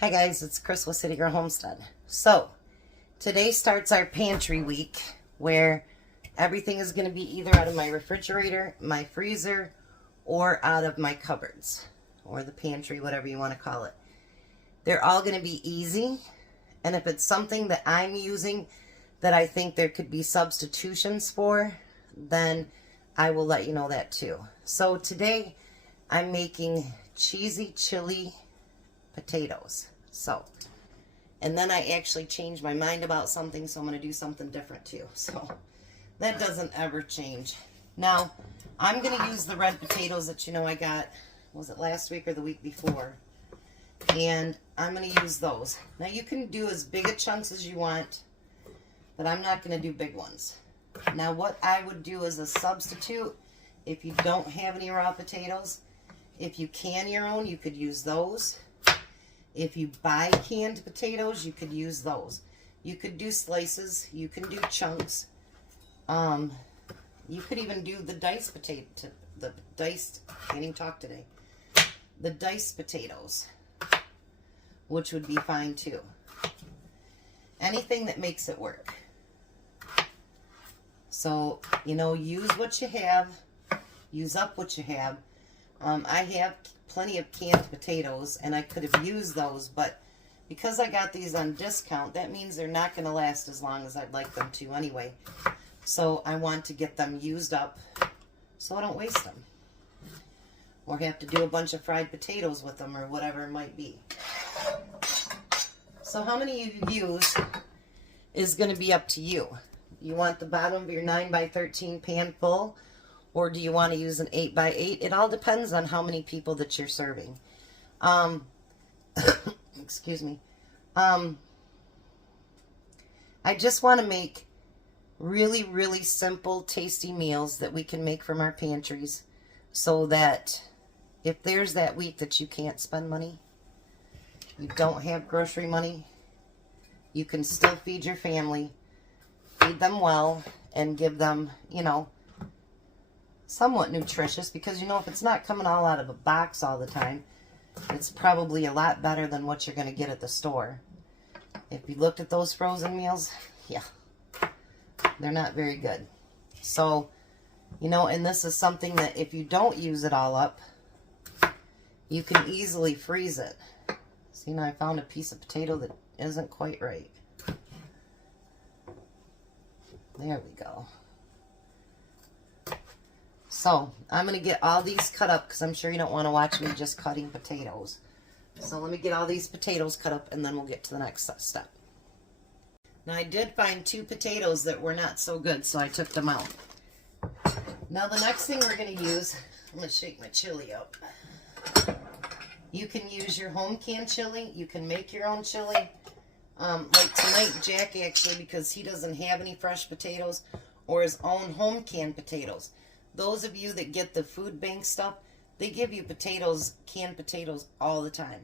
Hi guys, it's Chris with City Girl Homestead. So, today starts our pantry week where everything is going to be either out of my refrigerator, my freezer, or out of my cupboards, or the pantry, whatever you want to call it. They're all going to be easy, and if it's something that I'm using that I think there could be substitutions for, then I will let you know that too. So today I'm making cheesy chili potatoes. So, and then I actually changed my mind about something, so I'm going to do something different too. So, that doesn't ever change. Now, I'm going to use the red potatoes that I got, was it last week or the week before? And I'm going to use those. Now, you can do as big a chunks as you want, but I'm not going to do big ones. Now, what I would do as a substitute, if you don't have any raw potatoes, if you can your own, you could use those. If you buy canned potatoes, you could use those. You could do slices. You can do chunks. You could even do the diced potato, the diced, can't even talk today. The diced potatoes, which would be fine too. Anything that makes it work. So, use what you have. Use up what you have. I have plenty of canned potatoes, and I could have used those, but because I got these on discount, that means they're not going to last as long as I'd like them to anyway. So I want to get them used up so I don't waste them. Or have to do a bunch of fried potatoes with them or whatever it might be. So how many you use is going to be up to you. You want the bottom of your 9x13 pan full, or do you want to use an 8x8? It all depends on how many people that you're serving. Excuse me. I just want to make really, really simple, tasty meals that we can make from our pantries so that if there's that week that you can't spend money, you don't have grocery money, you can still feed your family, feed them well, and give them, somewhat nutritious, because if it's not coming all out of a box all the time, it's probably a lot better than what you're going to get at the store. If you looked at those frozen meals, yeah, they're not very good. So, and this is something that if you don't use it all up, you can easily freeze it. See, now I found a piece of potato that isn't quite right. There we go. So, I'm going to get all these cut up because I'm sure you don't want to watch me just cutting potatoes. So, let me get all these potatoes cut up and then we'll get to the next step. Now, I did find 2 potatoes that were not so good, so I took them out. Now, the next thing we're going to use, I'm going to shake my chili up. You can use your home canned chili. You can make your own chili. Like tonight, Jack actually, because he doesn't have any fresh potatoes or his own home canned potatoes. Those of you that get the food bank stuff, they give you potatoes, canned potatoes all the time.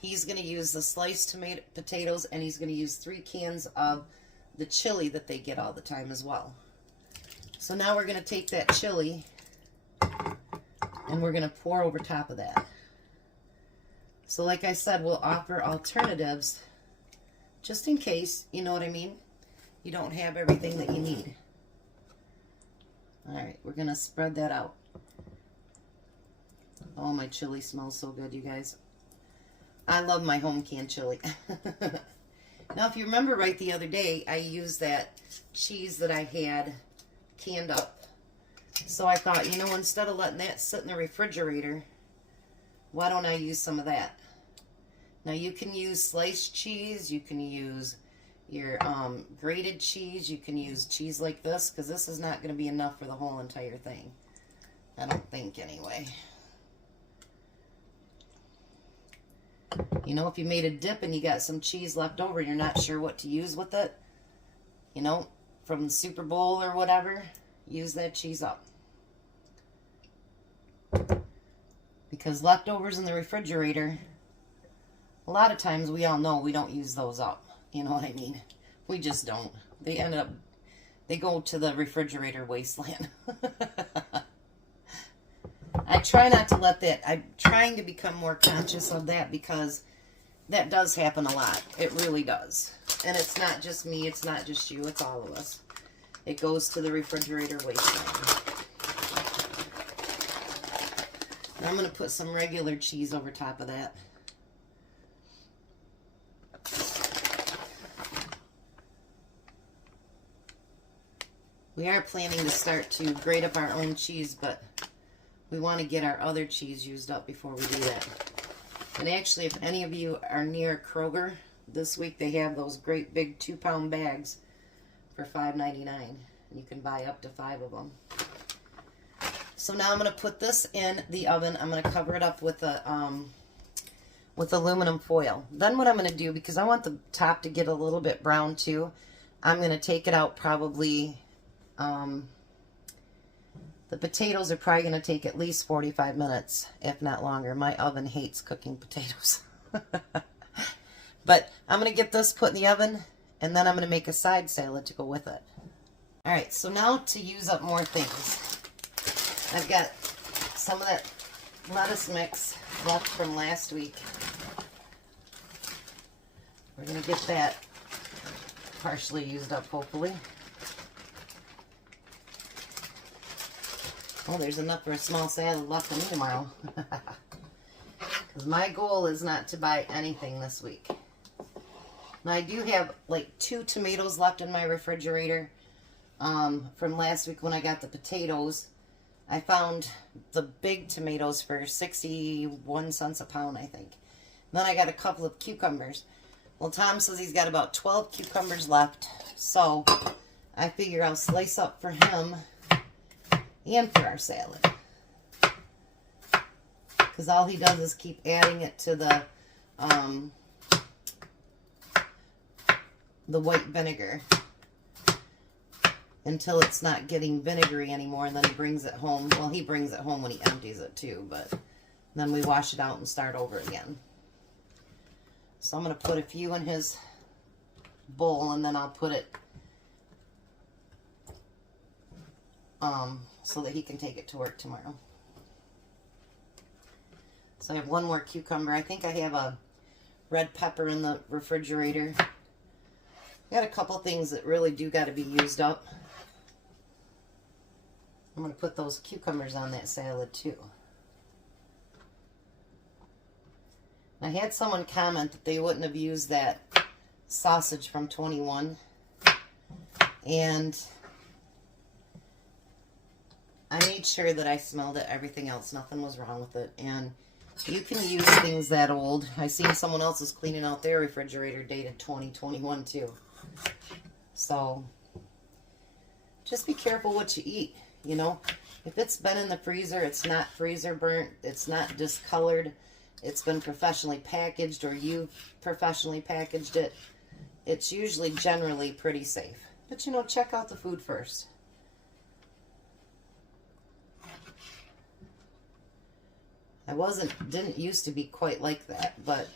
He's going to use the sliced potatoes, and he's going to use 3 cans of the chili that they get all the time as well. So now we're going to take that chili, and we're going to pour over top of that. So like I said, we'll offer alternatives, just in case, you know what I mean? You don't have everything that you need. Alright, we're going to spread that out. Oh, my chili smells so good, you guys. I love my home canned chili. Now, if you remember right the other day, I used that cheese that I had canned up. So I thought, instead of letting that sit in the refrigerator, why don't I use some of that? Now, you can use sliced cheese. You can use your grated cheese. You can use cheese like this, because this is not going to be enough for the whole entire thing. I don't think, anyway. If you made a dip and you got some cheese left over, you're not sure what to use with it, from the Super Bowl or whatever, use that cheese up. Because leftovers in the refrigerator, a lot of times we all know we don't use those up. You know what I mean? We just don't. They go to the refrigerator wasteland. I try not to let that, I'm trying to become more conscious of that, because that does happen a lot. It really does. And it's not just me, it's not just you, it's all of us. It goes to the refrigerator wasteland. Now I'm going to put some regular cheese over top of that. We are planning to start to grate up our own cheese, but we want to get our other cheese used up before we do that. And actually, if any of you are near Kroger, this week they have those great big 2-pound bags for $5.99. And you can buy up to 5 of them. So now I'm going to put this in the oven. I'm going to cover it up with aluminum foil. Then what I'm going to do, because I want the top to get a little bit brown too, I'm going to take it out probably... the potatoes are probably going to take at least 45 minutes, if not longer. My oven hates cooking potatoes. But I'm going to get this put in the oven, and then I'm going to make a side salad to go with it. Alright, so now to use up more things. I've got some of that lettuce mix left from last week. We're going to get that partially used up, hopefully. Oh, there's enough for a small salad left for me tomorrow. Because my goal is not to buy anything this week. Now, I do have like 2 tomatoes left in my refrigerator from last week when I got the potatoes. I found the big tomatoes for 61 cents a pound, I think. And then I got a couple of cucumbers. Well, Tom says he's got about 12 cucumbers left. So I figure I'll slice up for him and for our salad, because all he does is keep adding it to the white vinegar until it's not getting vinegary anymore, and then he brings it home. Well, he brings it home when he empties it too, but then we wash it out and start over again. So I'm going to put a few in his bowl, and then I'll put it so that he can take it to work tomorrow. So I have 1 more cucumber. I think I have a red pepper in the refrigerator. Got a couple things that really do got to be used up. I'm going to put those cucumbers on that salad too. I had someone comment that they wouldn't have used that sausage from 21, and I made sure that I smelled it, everything else, nothing was wrong with it. And you can use things that old. I seen someone else was cleaning out their refrigerator dated 2021 too. So just be careful what you eat, you know. If it's been in the freezer, it's not freezer burnt, it's not discolored, it's been professionally packaged, or you've professionally packaged it, it's usually generally pretty safe. But you know, check out the food first. Didn't used to be quite like that, but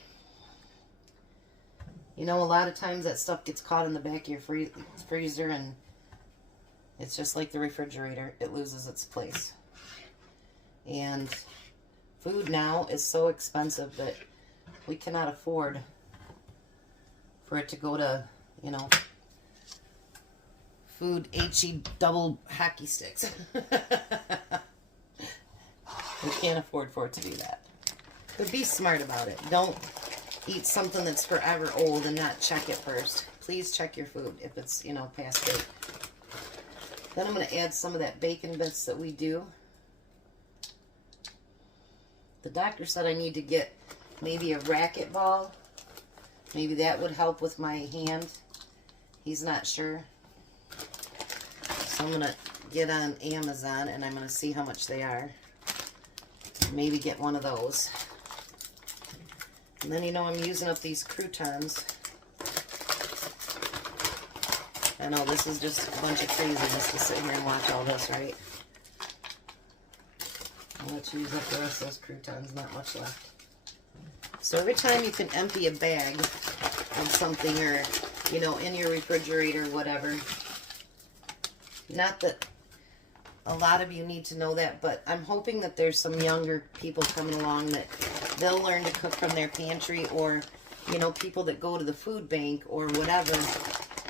you know, a lot of times that stuff gets caught in the back of your freezer, and it's just like the refrigerator. It loses its place. And food now is so expensive that we cannot afford for it to go to, you know, food HE double hockey sticks. We can't afford for it to do that. But be smart about it. Don't eat something that's forever old and not check it first. Please check your food if it's, you know, past date. Then I'm going to add some of that bacon bits that we do. The doctor said I need to get maybe a racket ball. Maybe that would help with my hand. He's not sure. So I'm going to get on Amazon and I'm going to see how much they are. Maybe get one of those. And then, you know, I'm using up these croutons. I know this is just a bunch of craziness to sit here and watch all this, right? I'll let you use up the rest of those croutons, not much left. So every time you can empty a bag of something, or, you know, in your refrigerator, whatever. Not that a lot of you need to know that, but I'm hoping that there's some younger people coming along that they'll learn to cook from their pantry, or you know, people that go to the food bank or whatever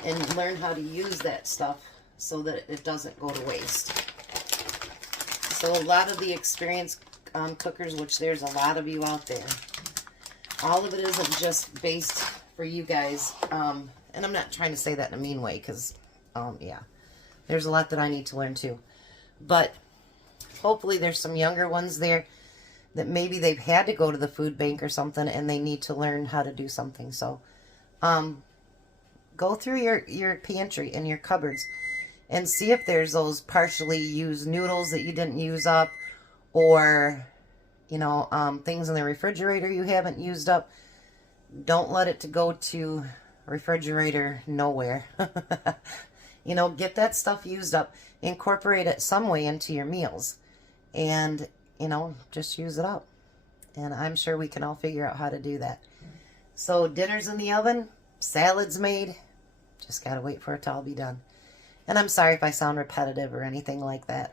and learn how to use that stuff so that it doesn't go to waste. So a lot of the experienced cookers, which there's a lot of you out there, all of it isn't just based for you guys. And I'm not trying to say that in a mean way because, yeah, there's a lot that I need to learn too. But hopefully there's some younger ones there that maybe they've had to go to the food bank or something and they need to learn how to do something. So go through your pantry and your cupboards and see if there's those partially used noodles that you didn't use up, or, you know, things in the refrigerator you haven't used up. Don't let it to go to refrigerator nowhere. You know, get that stuff used up, incorporate it some way into your meals, and, you know, just use it up. And I'm sure we can all figure out how to do that. So dinner's in the oven, salad's made, just gotta wait for it to all be done. And I'm sorry if I sound repetitive or anything like that.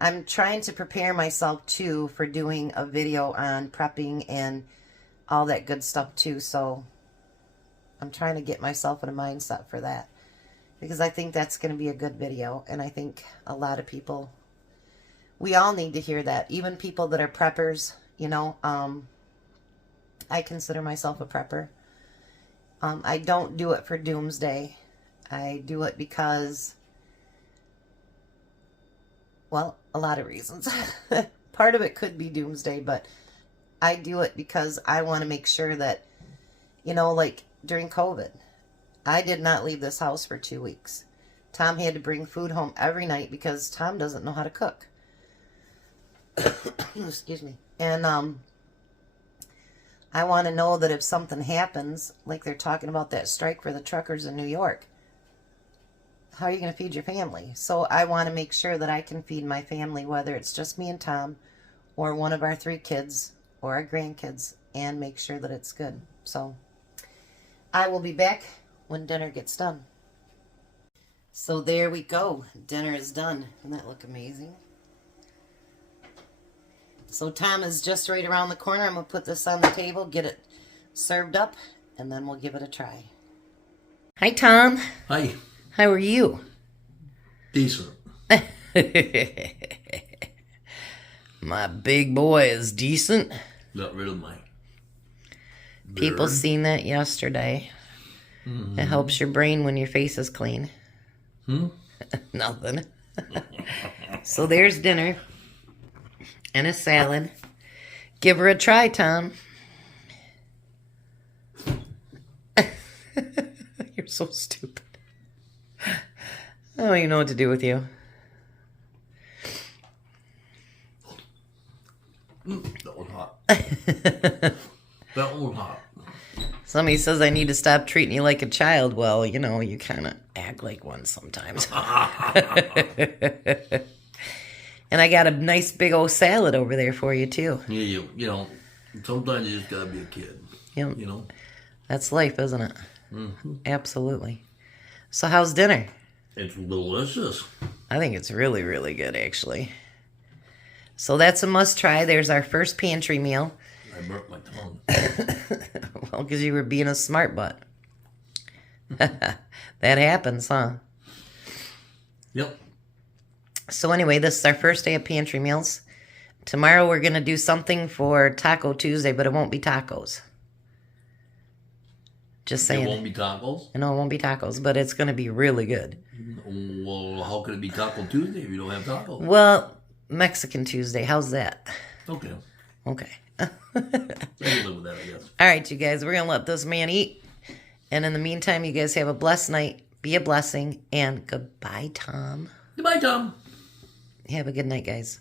I'm trying to prepare myself too for doing a video on prepping and all that good stuff too. So I'm trying to get myself in a mindset for that, because I think that's going to be a good video. And I think a lot of people, we all need to hear that. Even people that are preppers, you know, I consider myself a prepper. I don't do it for doomsday. I do it because, well, a lot of reasons. Part of it could be doomsday, but I do it because I want to make sure that, you know, like during COVID, I did not leave this house for 2 weeks. Tom had to bring food home every night because Tom doesn't know how to cook. Excuse me. And I want to know that if something happens, like they're talking about that strike for the truckers in New York, how are you going to feed your family? So I want to make sure that I can feed my family, whether it's just me and Tom or one of our 3 kids or our grandkids, and make sure that it's good. So I will be back when dinner gets done. So there we go. Dinner is done. Doesn't that look amazing? So Tom is just right around the corner. I'm going to put this on the table, get it served up, and then we'll give it a try. Hi, Tom. Hi. How are you? Decent. My big boy is decent. Got rid of my beard. People seen that yesterday. Mm-hmm. It helps your brain when your face is clean. Nothing. So there's dinner and a salad. Give her a try, Tom. You're so stupid. I don't even know what to do with you. That was hot. That was hot. Somebody says I need to stop treating you like a child. Well, you know, you kind of act like one sometimes. And I got a nice big old salad over there for you, too. Yeah, you know, sometimes you just gotta be a kid. Yep. You know? That's life, isn't it? Mm-hmm. Absolutely. So how's dinner? It's delicious. I think it's really, really good, actually. So that's a must-try. There's our first pantry meal. I burnt my tongue. Well, because you were being a smart butt. That happens, huh? Yep. So anyway, this is our first day of pantry meals. Tomorrow we're going to do something for Taco Tuesday, but it won't be tacos. Just saying. It won't be tacos? No, it won't be tacos, but it's going to be really good. Well, how could it be Taco Tuesday if you don't have tacos? Well, Mexican Tuesday. How's that? Okay. Okay. I can live with that, I guess. All right, you guys. We're going to let this man eat. And in the meantime, you guys have a blessed night. Be a blessing. And goodbye, Tom. Goodbye, Tom. Have a good night, guys.